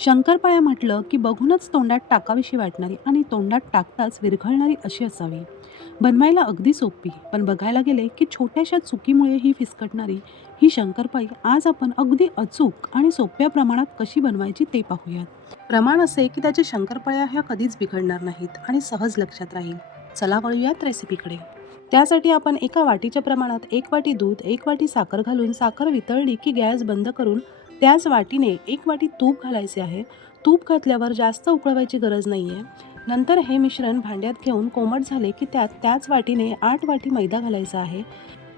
शंकरपाळ्या म्हटलं की बघूनच तोंडात टाकावीशी वाटणारी आणि तोंडात टाकताच विरघळणारी अशी असावी. बनवायला अगदी सोपी पण बघायला गेले की छोट्याशा चुकीमुळे ही फिसकटणारी ही शंकरपाळी आज आपण अगदी अचूक आणि सोप्या प्रमाणात कशी बनवायची ते पाहूयात. प्रमाण असे की त्याच्या शंकरपाळ्या ह्या कधीच बिघडणार नाहीत आणि सहज लक्षात राहील. चला वळूयात रेसिपीकडे. त्यासाठी आपण एका वाटीच्या प्रमाणात एक वाटी दूध एक वाटी साखर घालून साखर वितळली की गॅस बंद करून त्याच वाटीने एक वाटी तूप घालायचे आहे. तूप घातल्यावर जास्त उकळवायची गरज नाही आहे नंतर हे मिश्रण भांड्यात घेऊन कोमट झाले की त्यात त्याच वाटीने आठ वाटी मैदा घालायचा आहे.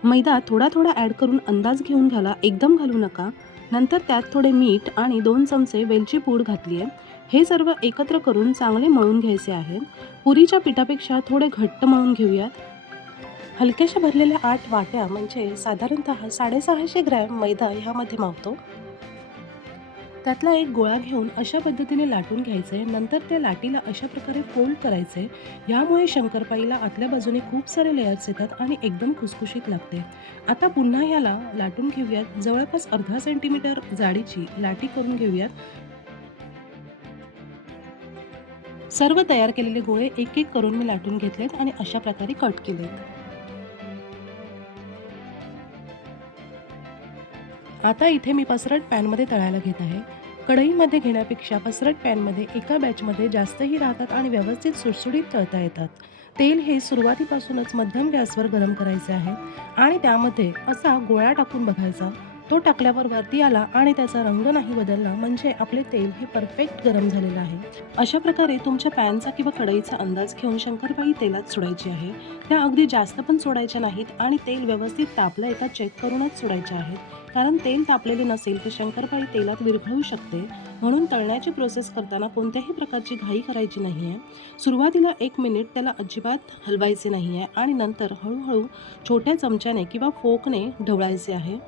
मैदा थोडा थोडा ॲड करून अंदाज घेऊन घाला. एकदम घालू नका. नंतर त्यात थोडे मीठ आणि दोन चमचे वेलची पूड घातली आहे हे सर्व एकत्र करून चांगले मळून घ्यायचे आहे. पुरीच्या पिठापेक्षा थोडे घट्ट मळून घेऊयात. हलक्याशा भरलेल्या आठ वाट्या म्हणजे साधारणतः साडेसहाशे ग्रॅम मैदा ह्यामध्ये मावतो. त्यातला एक गोळा घेऊन अशा पद्धतीने लाटून घ्यायचे नंतर त्या लाटीला अशा प्रकारे फोल्ड करायचे. यामुळे शंकरपाईला आतल्या बाजूने खूप सारे लेयर्स येतात आणि एकदम खुसखुशीत लागते. आता पुन्हा ह्याला लाटून घेऊयात. जवळपास अर्धा सेंटीमीटर जाडीची लाटी करून घेऊयात. सर्व तयार केलेले गोळे एक एक करून मी लाटून घेतलेत आणि अशा प्रकारे कट केलेत. आता इथे मी पसरट पॅनमध्ये तळायला घेत आहे. कढईमध्ये घेण्यापेक्षा पसरट पॅनमध्ये एका बॅचमध्ये जास्तही राहतात आणि व्यवस्थित सुटसुटीत तळता येतात. तेल हे सुरुवातीपासूनच मध्यम गॅसवर गरम करायचे आहे आणि त्यामध्ये असा गोळा टाकून बघायचा. तो टाकल्यावर वरती आला आणि त्याचा रंग नाही बदलला म्हणजे आपले तेल हे परफेक्ट गरम झालेलं आहे. अशा प्रकारे तुमच्या पॅनचा किंवा कढईचा अंदाज घेऊन शंकरबाई तेलात सोडायची आहे. त्या अगदी जास्त पण सोडायच्या नाहीत आणि तेल व्यवस्थित तापलं एका चेक करूनच सोडायच्या आहेत. कारण तेल तापलेले नसेल तर शंकरपाळी तेलात विरघळू शकते. म्हणून तळण्याची प्रोसेस करताना कोणत्याही प्रकारची घाई करायची नाही आहे सुरुवातीला एक मिनिट त्याला अजिबात हलवायचे नाही आहे आणि नंतर हळूहळू छोट्या चमच्याने किंवा फोकने ढवळायचे आहे.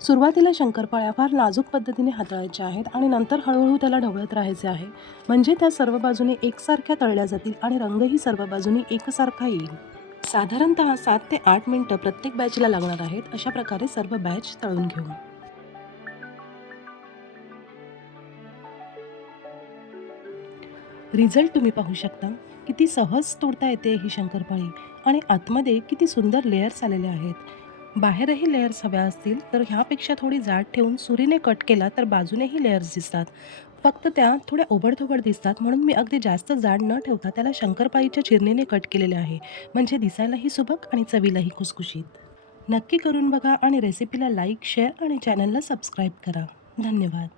सुरुवातीला शंकरपाळ्या फार नाजूक पद्धतीने हाताळायच्या आहेत आणि नंतर हळूहळू त्याला ढवळत राहायचे आहे. म्हणजे त्या सर्व बाजूने एकसारख्या तळल्या जातील आणि रंगही सर्व बाजूने एकसारखा येईल. साधारणतः सात ते आठ मिनटं प्रत्येक बॅचला लागणार आहेत अशा प्रकारे सर्व बॅच तळून घेऊ रिझल्ट तुम्ही पाहू शकता. किती सहज तोडता येते ही शंकरपाळी आणि आतमध्ये किती सुंदर लेयर्स आलेले आहेत. बाहेरही लेयर्स हव्या असतील तर ह्यापेक्षा थोडी जाड ठेवून सुरीने कट केला तर बाजूनेही लेयर्स दिसतात. फक्त त्या थोड्या ओबडधोबड दिसतात म्हणून मी अगदी जास्त जाड न ठेवता त्याला शंकरपाळीच्या चिरणीने कट केलेले आहे. म्हणजे दिसायलाही सुबक आणि चवीलाही खुसखुशीत. नक्की करून बघा आणि रेसिपीला लाईक शेअर आणि चॅनलला सबस्क्राईब करा. धन्यवाद.